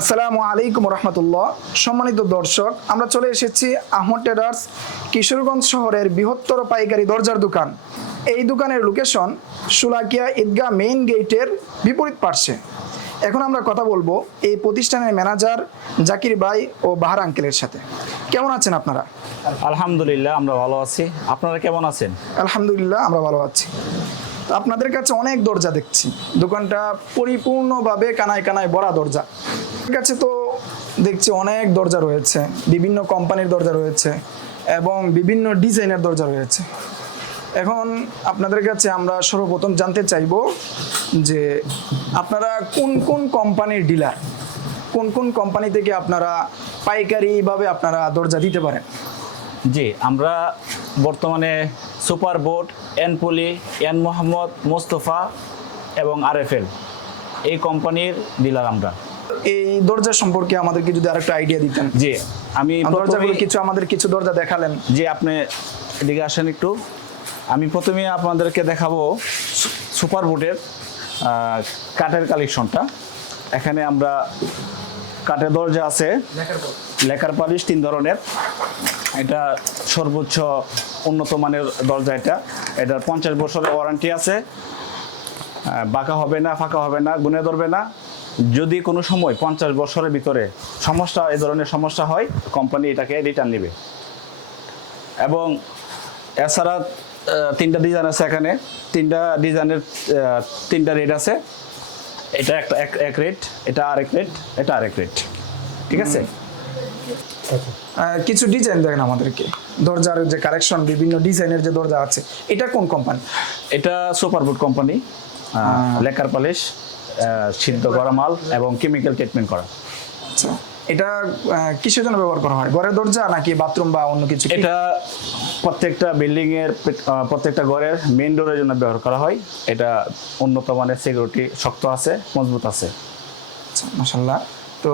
আসসালামু আলাইকুম রহমতুল্লাহ। সম্মানিত দর্শক, আমরা চলে এসেছি আহমদ ট্রেডার্স কিশোরগঞ্জ শহরের বৃহত্তর পাইকারি দরজার দোকান। এই দোকানের লোকেশন সুলাকিয়া ঈদগাহ মেইন গেটের বিপরীত পার্শ্বে। এখন আমরা কথা বলবো এই প্রতিষ্ঠানের ম্যানেজার জাকির ভাই ও বাহার আঙ্কেলের সাথে। কেমন আছেন আপনারা? আলহামদুলিল্লাহ, আমরা ভালো আছি। আপনারা কেমন আছেন? আলহামদুলিল্লাহ, আমরা ভালো আছি। তো আপনাদের কাছে অনেক দরজা দেখছি, দোকানটা পরিপূর্ণভাবে কানায় কানায় ভরা দরজা। আপনার কাছে তো দেখছি অনেক দরজা রয়েছে, বিভিন্ন কোম্পানির দরজা রয়েছে এবং বিভিন্ন ডিজাইনের দরজা রয়েছে। এখন আপনাদের কাছে আমরা সর্বপ্রথম জানতে চাইবো যে আপনারা কোন কোন কোম্পানির ডিলার, কোন কোন কোম্পানি থেকে আপনারা পাইকারিভাবে আপনারা দরজা দিতে পারেন? জি, আমরা বর্তমানে সুপার বোর্ড, এন পলি, এন মোহাম্মদ, মোস্তফা এবং আরএফএল এই কোম্পানির ডিলার আমরা। এই দরজা সম্পর্কে আমাদেরকে যদি আরেকটা আইডিয়া দিতেন। জি, আমি দরজাগুলো আমাদের কিছু দরজা দেখালেন। যে আপনি এদিকে আসেন একটু। আমি প্রথমে আপনাদেরকে দেখাবো সুপার বোর্ডের কাঠের কালেকশনটা। এখানে আমরা কাঠের দরজা আছে, লেকার পালিশ 3 ধরনের। এটা সর্বোচ্চ উন্নত মানের দরজা। এটার 50 বছরের ওয়ারেন্টি আছে। বাঁকা হবে না, ফাঁকা হবে না, গুনে ধরবে না। যদি কোনো সময় 50 বছরের ভিতরে এই ধরনের সমস্যা হয়, কোম্পানি এটাকে রিটার্ন নেবে। এবং এছাড়া 3টা ডিজাইন আছে এখানে। 3টা ডিজাইনের 3টা রেট আছে। এটা এক রেট, এটা আরেক রেট, এটা আরেক রেট। ঠিক আছে? কিছু ডিজাইন দেখেন আমাদেরকে, দরজার যে কালেকশন, বিভিন্ন ডিজাইনের যে দরজা আছে, এটা কোন কোম্পানি? এটা super board company. Lacquer polish, সিদ্ধ করা মাল এবং কেমিক্যাল ট্রিটমেন্ট করা। আচ্ছা, এটা কিসের জন্য ব্যবহার করা হয়? ঘরের দরজা নাকি বাথরুম বা অন্য কিছু? এটা প্রত্যেকটা বিল্ডিং এর প্রত্যেকটা ঘরের মেইন ডোরের জন্য ব্যবহার করা হয়। এটা উন্নত মানের, সিকিউরিটি শক্ত আছে, মজবুত আছে। আচ্ছা, মাশাআল্লাহ। তো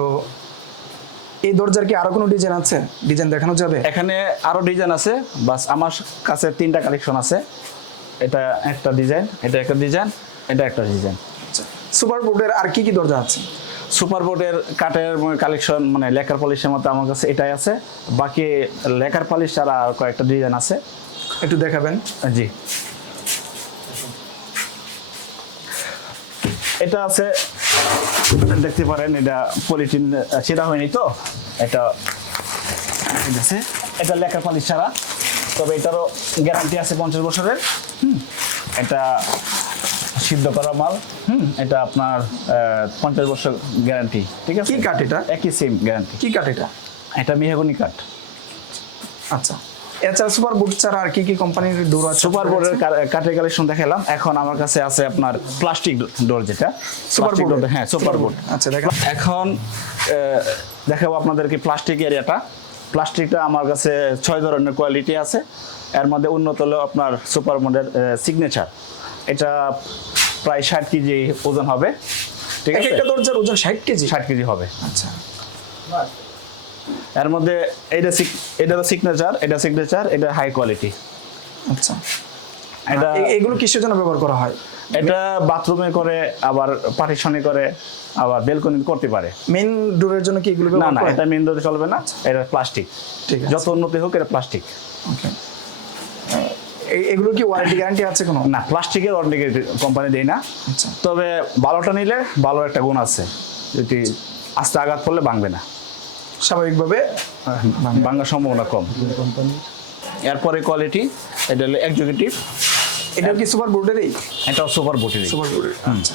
এই দরজার কি আরো কোনো ডিজাইন আছে? ডিজাইন দেখানো যাবে? এখানে আরো ডিজাইন আছে, বাস আমার কাছে 3টা কালেকশন আছে। এটা একটা ডিজাইন, এটা একটা ডিজাইন, এটা একটা ডিজাইন। আচ্ছা, সুপার বোর্ডের আর কি কি দরজা আছে? সুপার বোর্ডের কাঠের কালেকশন মানে লেকার পলিশের মতো আমার কাছে এটাই আছে। বাকি লেকার পলিশ ছাড়া আর কয়েকটা ডিজাইন আছে। একটু দেখাবেন? জি, এটা আছে, দেখতে পারেন। এটা পলিথিন ছেঁড়া হয়নি তো। এটা আছে, এটা লেকার পলিশ ছাড়া, তবে এটারও গ্যারান্টি আছে 50 বছরের। এটা সিদ্ধ করা মাল। এটা আপনার 50 বছর গ্যারান্টি। ঠিক আছে? কি কাঠ এটা? একই সেম গ্যারান্টি। কি কাঠ এটা? এটা মেহগনি কাঠ। আচ্ছা, এছাড়া সুপার বোর্ড ছাড়া আর কি কি কোম্পানির ডোর আছে? সুপার বোর্ডের কাঠের কালেকশন দেখালাম। এখন আমার কাছে আছে আপনার প্লাস্টিক ডোর, যেটা সুপার বোর্ড। হ্যাঁ, সুপার বোর্ড। আচ্ছা, দেখেন। এখন দেখাবো আপনাদেরকে প্লাস্টিক এরিয়াটা। প্লাস্টিকটা আমার কাছে 6 ধরনের কোয়ালিটি আছে। এর মধ্যে উন্নত হলো আপনার সুপার বোর্ডের সিগনেচার। এটা প্রায় 60 কেজি ওজন হবে। ঠিক আছে? একটা দরজার ওজন 60 কেজি? 60 কেজি হবে। আচ্ছা, এর মধ্যে এটা সিগনেচার, এটা হাই কোয়ালিটি। আচ্ছা। এটা এগুলো কিসের জন্য ব্যবহার করা হয়? এটা বাথরুমে করে, আবার পার্টিশনে করে, আবার বেলকনি করতে পারে। মেইন ডোরের জন্য কি এগুলো না ব্যবহার না, করা হয়? এটা মেইন ডোরে চলবে না। এটা প্লাস্টিক। ঠিক আছে, যত উন্নতি হোক, এটা প্লাস্টিক। ওকে। এগুলো কি ওয়ারেন্টি গ্যারান্টি আছে কোনো? না, প্লাস্টিকের ওয়ারেন্টি কোম্পানি দেয় না। আচ্ছা, তবে ভালোটা নিলে ভালো একটা গুণ আছে, যদি আস্তে আঘাত করলে ভাঙবে না, স্বাভাবিকভাবে ভাঙার সম্ভাবনা কম। এরপরে কোয়ালিটি, এটা হলো এক্সিকিউটিভ। এটা কি সুপার বোর্ডেরই? এটাও সুপার বোটের। সুপার বোর্ডের। আচ্ছা,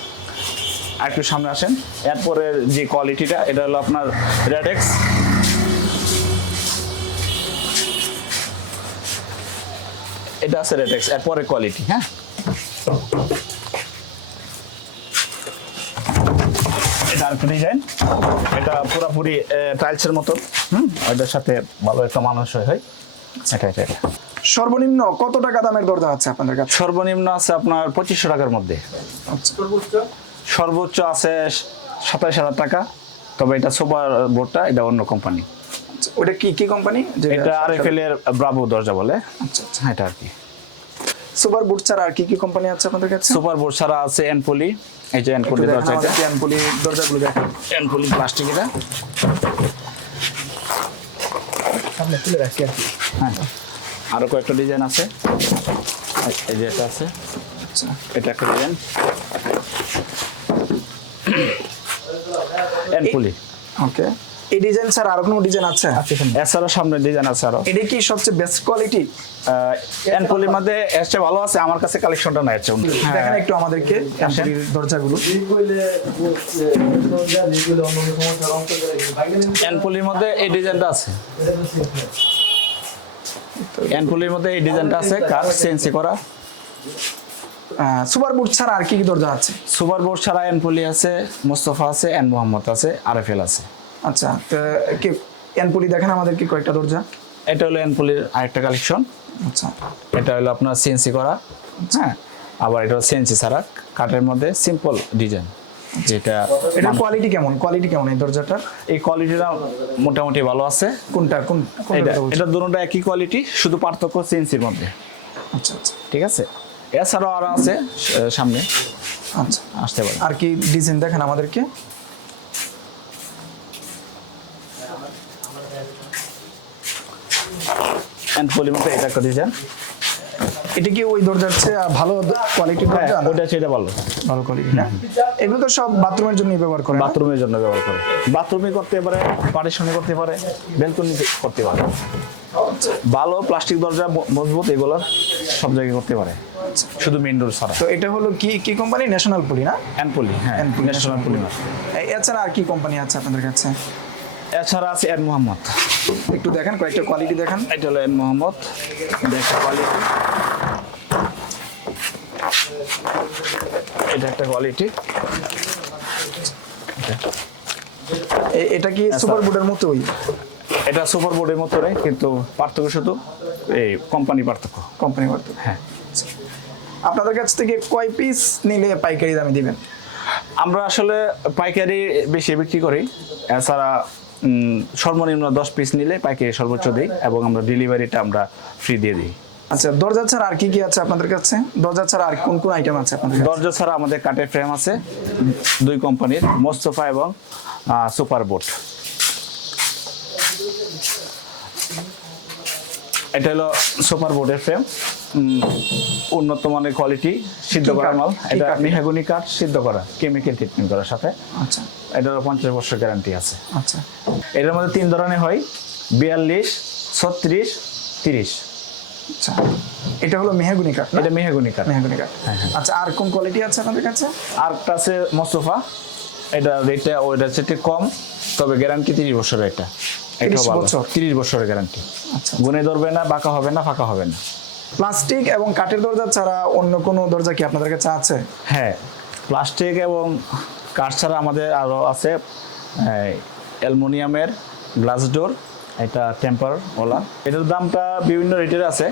আর একটু সামনে আসেন। এরপরে যে কোয়ালিটিটা, এটা হলো আপনার রেডেক্স। এটা আছে রেডেক্স, এরপরে কোয়ালিটি। হ্যাঁ, এটা আরেকটা ডিজাইন। এটা পুরোপুরি টাইলসের মতো। ওইটার সাথে ভালো একটা মানানসই হয়। এটা সর্বনিম্ন কত টাকা দামের দরজা আছে আপনাদের কাছে? সর্বনিম্ন আছে আপনার 2500 টাকার মধ্যে। আচ্ছা, সর্বোচ্চ আছে 27,000 টাকা। তবে এটা সুপার বোর্ডটা, এটা অন্য কোম্পানি। ওটা কি কি কোম্পানি? এটা আরএফএল এর ব্রাভো দরজা বলে। আচ্ছা আচ্ছা, এটা আর কি। সুপার বোর্ড ছাড়া আর কি কি কোম্পানি আছে আপনাদের কাছে? সুপার বোর্ড ছাড়া আছে এনপলি, এই যে এনপুলি একটু দেখেন দরজা, আমাদেরকে এনপুলি দরজাগুলো দেখেন। এনপুলি প্লাস্টিক এটা। সামনে তুলে রাখি আর কি। হ্যাঁ, আরো কয়েকটা ডিজাইন আছে। এই যে এটা আছে, আচ্ছা, এটা একটা ডিজাইন এনপুলি। ওকে। এই ডিজাইন স্যার আরো কোনো ডিজাইন আছে? এছাড়াও সামনে ডিজাইন আছে আরো। এটা কি সবচেয়ে বেস্ট কোয়ালিটি? এনপুলির মধ্যে এর চেয়ে ভালো আছে, আমার কাছে কালেকশনটা নাই এর চেয়ে উন্নত। দেখেন একটু আমাদেরকে এনপুলির দরজাগুলো। এনপুলির মধ্যে এই ডিজাইনটা আছে, এনপুলির মধ্যে এই ডিজাইনটা আছে, কার সিএনসি করা। সুপার বুট ছাড়া আর কি কি দরজা আছে? সুপার বোর্ড ছাড়া এনপুলি আছে, মোস্তফা আছে, এন মোহাম্মদ আছে, আরএফএল আছে। আচ্ছা, তো কি এনপুলি দেখেন আমাদেরকে কয়েকটা দরজা। এটা হলো এনপুলির আরেকটা কালেকশন। আচ্ছা, এটা হলো আপনার সিএনসি করা, হ্যাঁ। আবার এটা সিএনসি ছাড়া কাঠের মধ্যে সিম্পল ডিজাইন, যেটা এটার কোয়ালিটি কেমন? কোয়ালিটি কেমন এই দরজাটার? এই কোয়ালিটিটা মোটামুটি ভালো আছে। কোনটা কোন কোনটার এটা কথা বলছেন? এটা দুটোটা একই কোয়ালিটি, শুধু পার্থক্য সিএনসির মধ্যে। আচ্ছা আচ্ছা ঠিক আছে, এছাড়াও আরো আছে সামনে আচ্ছা। আসতে পারে। আর কি ডিজাইন দেখেন আমাদেরকে? এনপুলির মধ্যে এটা একটা ডিজাইন। এটা কি ওই দরজার চেয়ে ভালো কোয়ালিটির দরজা? না? ওটা হচ্ছে এটা ভালো, ভালো কোয়ালিটি না? এগুলো তো সব বাথরুমের জন্য ব্যবহার করে না? বাথরুমের জন্য ব্যবহার করে। বাথরুমে করতে পারে, পার্টিশনে করতে পারে, ব্যালকনি করতে পারে। ভালো প্লাস্টিক দরজা মজবুত, এগুলো সব জায়গায় করতে পারে, শুধু মেইন ডোর ছাড়া। তো এটা হলো কি কি কোম্পানি? ন্যাশনাল পুলি না? এনপুলি, হ্যাঁ, এনপুলি, ন্যাশনাল পুলি। এছাড়া আর কি কোম্পানি আছে আপনাদের কাছে? এছাড়া আছে এন মোহাম্মদ। একটু দেখেন, কয়েকটা কোয়ালিটি দেখেন। এটা হলো এন মোহাম্মদ, একটা কোয়ালিটি। এটা একটা কোয়ালিটি। এটা কি সুপার বুটের মতোই? এটা সুপার বোর্ডের মতো নেই, কিন্তু পার্থক্য শুধু এই কোম্পানি পার্থক্য। কোম্পানি মতো। হ্যাঁ, আপনাদের কাছ থেকে কয় পিস নিলে পাইকারি দামে দিবেন? আমরা আসলে পাইকারি বেশি বিক্রি করি। এছাড়া সর্বনিম্ন 10 পিস নিলে পাইকারি সর্বোচ্চ দিই, এবং আমরা ডেলিভারিটা আমরা ফ্রি দিয়ে দিই। আচ্ছা, দরজা ছাড়া আর কি কি আছে আপনাদের কাছে? দরজা ছাড়া আর কোন কোন আইটেম আছে আপনাদের কাছে? দরজা ছাড়া আমাদের কাঠের ফ্রেম আছে দুই কোম্পানির, মোস্তফা এবং সুপার বোট। এটা হলো সুপার বোর্ডের ফ্রেম, উন্নত মানের কোয়ালিটি, সিদ্ধ করা মাল। এটা মেহগনি কাঠ, সিদ্ধ করা, কেমিক্যাল ট্রিটমেন্ট করার সাথে। আচ্ছা এটার 50 বছর গ্যারান্টি আছে। আচ্ছা এটার মধ্যে 3 ধরনের হয়, 42, 36, 30। আচ্ছা, এটা হলো মেহগনি কাঠ না? এটা মেহগনি কাঠ। মেহগনি কাঠ। আচ্ছা, আর কোন কোয়ালিটি আছে আপনাদের কাছে? আরেকটা আছে মোস্তফা, এটা রেটটা ওইটা হচ্ছে কম, তবে গ্যারান্টি 30 বছরের। এটা 30 ভালো, বছর? 30 বছরের গ্যারান্টি। আচ্ছা, গুনে ধরবে না, বাঁকা হবে না, ফাঁকা হবে না। প্লাস্টিক এবং কাঠের দরজা ছাড়া অন্য কোনো দরজা কি আপনাদের কাছে আছে? হ্যাঁ, প্লাস্টিক এবং কাঠ ছাড়া আমাদের আরও আছে অ্যালুমিনিয়ামের গ্লাস ডোর, এটা টেম্পার ওলা। এটার দামটা বিভিন্ন রেটের আছে,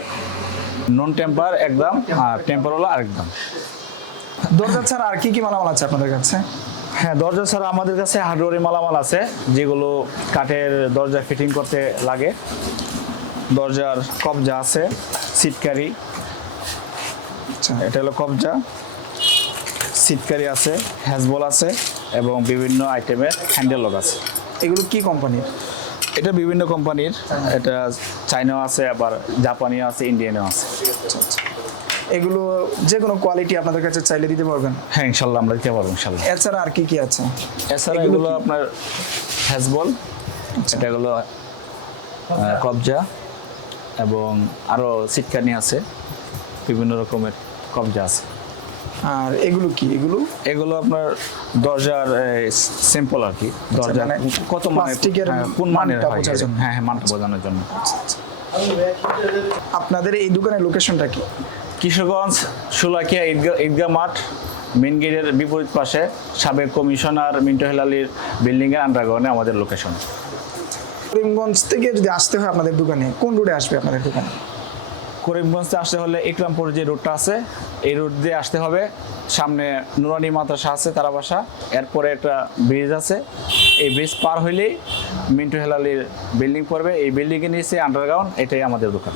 নন টেম্পার একদম, আর টেম্পার ওলা আরেক দাম। দরজা ছাড়া আর কি কি মালামাল আছে আপনাদের কাছে? হ্যাঁ, দরজা ছাড়া আমাদের কাছে হার্ডওয়্যারের মালামাল আছে, যেগুলো কাঠের দরজা ফিটিং করতে লাগে। দরজার কবজা আছে, সিটকারি, আচ্ছা, এটা হলো কবজা, সিটকারি আছে, হ্যাজবল আছে, এবং বিভিন্ন আইটেমের হ্যান্ডেল লক আছে। এগুলো কি কোম্পানির? এটা বিভিন্ন কোম্পানির, এটা চাইনাও আছে, আবার জাপানিও আছে, ইন্ডিয়ানও আছে। আচ্ছা আচ্ছা, এগুলো যে কোনো কোয়ালিটি আপনাদের কাছে চাইলে দিতে পারবেন? হ্যাঁ, ইনশাল্লাহ আমরা দিতে পারবো ইনশাল্লাহ। এছাড়া আর কি কি আছে? এছাড়া এগুলো এগুলো কি? আপনার হ্যাজবল, এটা এগুলো কবজা, এবং আরও সিটকানি আছে, বিভিন্ন রকমের কবজা আছে। আর এগুলো কি? এগুলো এগুলো আপনার দরজার সিম্পল আর কি, দরজা মানে কত মানে প্লাস্টিকের কোন মানের মানটা হয়, বোঝার জন্য। হ্যাঁ হ্যাঁ, মানটা বোঝানোর জন্য। আপনাদের এই দোকানের লোকেশনটা কি? কিশোরগঞ্জ সুলাকিয়া ঈদগাহ মাঠ, মেন গেটের বিপরীত পাশে, সাবেক কমিশনার মিন্টু হেলালির বিল্ডিংয়ের আন্ডারগ্রাউন্ডে আমাদের লোকেশন। করিমগঞ্জ থেকে যদি আসতে হয় আপনাদের দোকানে, কোন রোডে আসবে আপনাদের দোকানে? করিমগঞ্জে আসতে হলে ইকরামপুর যে রুটটা আছে, এই রুট দিয়ে আসতে হবে। সামনে নুরানি মাদ্রাসা আছে, তারা বাসা, এরপরে একটা ব্রিজ আছে, এই ব্রিজ পার হইলেই মিন্টু হেলালির বিল্ডিং পড়বে। এই বিল্ডিংয়ের নিচে আন্ডারগ্রাউন্ড, এটাই আমাদের দোকান।